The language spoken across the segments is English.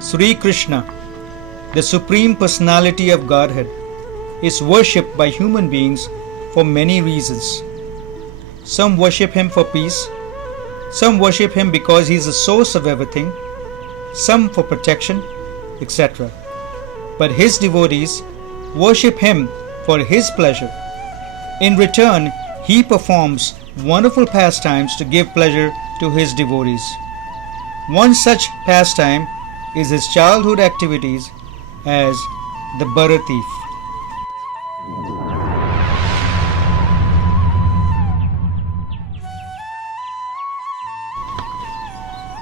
Sri Krishna, the Supreme Personality of Godhead, is worshipped by human beings for many reasons. Some worship him for peace, some worship him because he is the source of everything, some for protection, etc. But his devotees worship him for his pleasure. In return, he performs wonderful pastimes to give pleasure to his devotees. One such pastime is his childhood activities as the butter thief.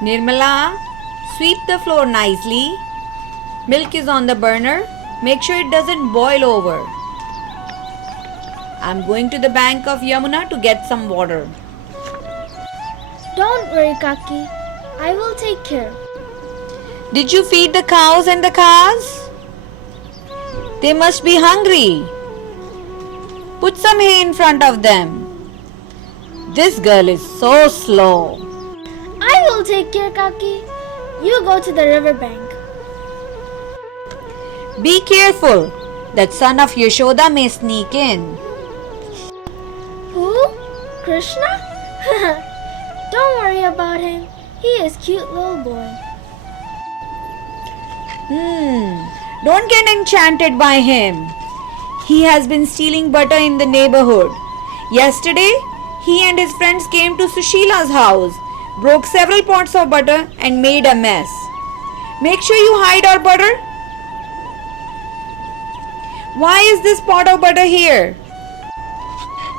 Nirmala, sweep the floor nicely. Milk is on the burner. Make sure it doesn't boil over. I'm going to the bank of Yamuna to get some water. Don't worry, Kaki. I will take care. Did you feed the cows and the calves? They must be hungry. Put some hay in front of them. This girl is so slow. I will take care, Kaki. You go to the river bank. Be careful. That son of Yashoda may sneak in. Who? Krishna? Don't worry about him. He is cute little boy. Don't get enchanted by him. He has been stealing butter in the neighborhood. Yesterday, he and his friends came to Sushila's house, broke several pots of butter and made a mess. Make sure you hide our butter. Why is this pot of butter here?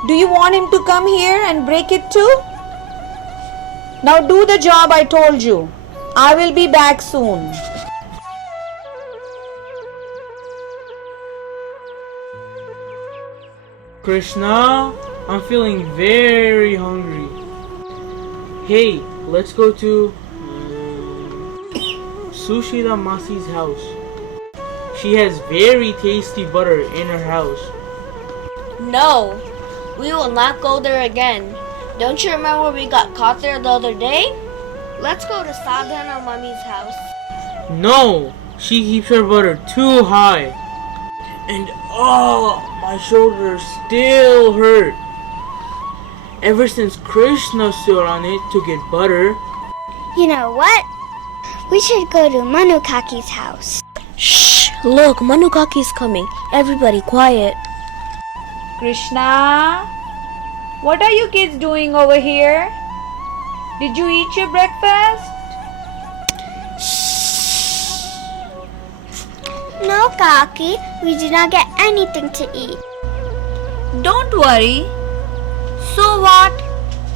Do you want him to come here and break it too? Now do the job I told you. I will be back soon. Krishna, I'm feeling very hungry. Hey, let's go to Sushila Masi's house. She has very tasty butter in her house. No, we will not go there again. Don't you remember we got caught there the other day? Let's go to Sadhana Mummy's house. No, she keeps her butter too high. And my shoulders still hurt. Ever since Krishna stood on it to get butter. You know what? We should go to Manu Kaki's house. Shh! Look, Manu Kaki's coming. Everybody quiet. Krishna, what are you kids doing over here? Did you eat your breakfast? No, Kaki, we did not get anything to eat. Don't worry. So what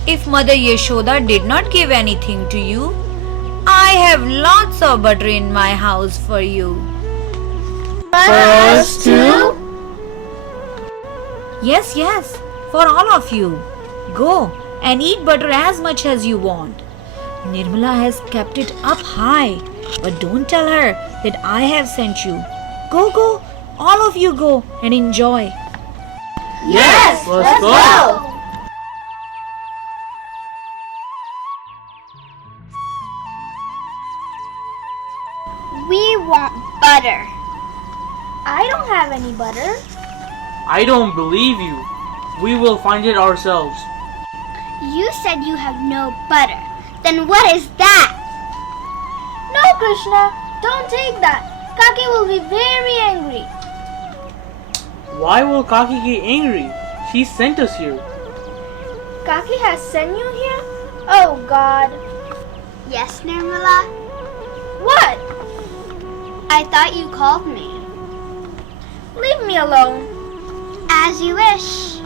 if Mother Yashoda did not give anything to you? I have lots of butter in my house for you. For us too? Yes, for all of you. Go and eat butter as much as you want. Nirmala has kept it up high, but don't tell her that I have sent you. Go, all of you go and enjoy. Yes, let's go. We want butter. I don't have any butter. I don't believe you. We will find it ourselves. You said you have no butter. Then what is that? No, Krishna, don't take that. Kaki will be very angry. Why will Kaki get angry? She sent us here. Kaki has sent you here? Oh God. Yes, Nirmala? What? I thought you called me. Leave me alone. As you wish.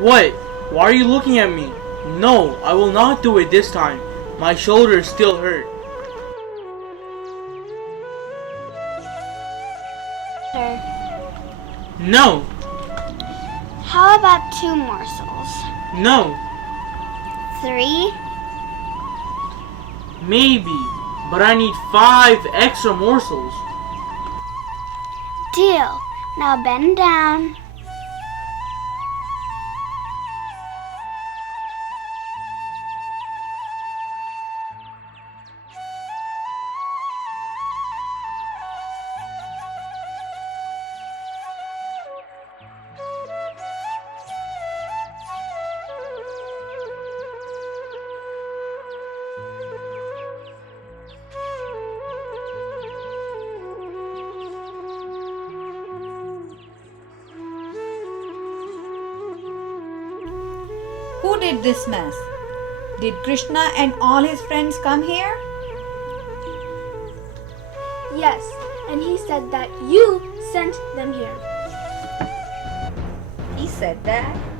What? Why are you looking at me? No, I will not do it this time. My shoulders still hurt. Sir. No, How about 2 morsels? no, 3? maybe, but I need 5 extra morsels. Deal. Now bend down. Who did this mess? Did Krishna and all his friends come here? Yes, and he said that you sent them here. He said that.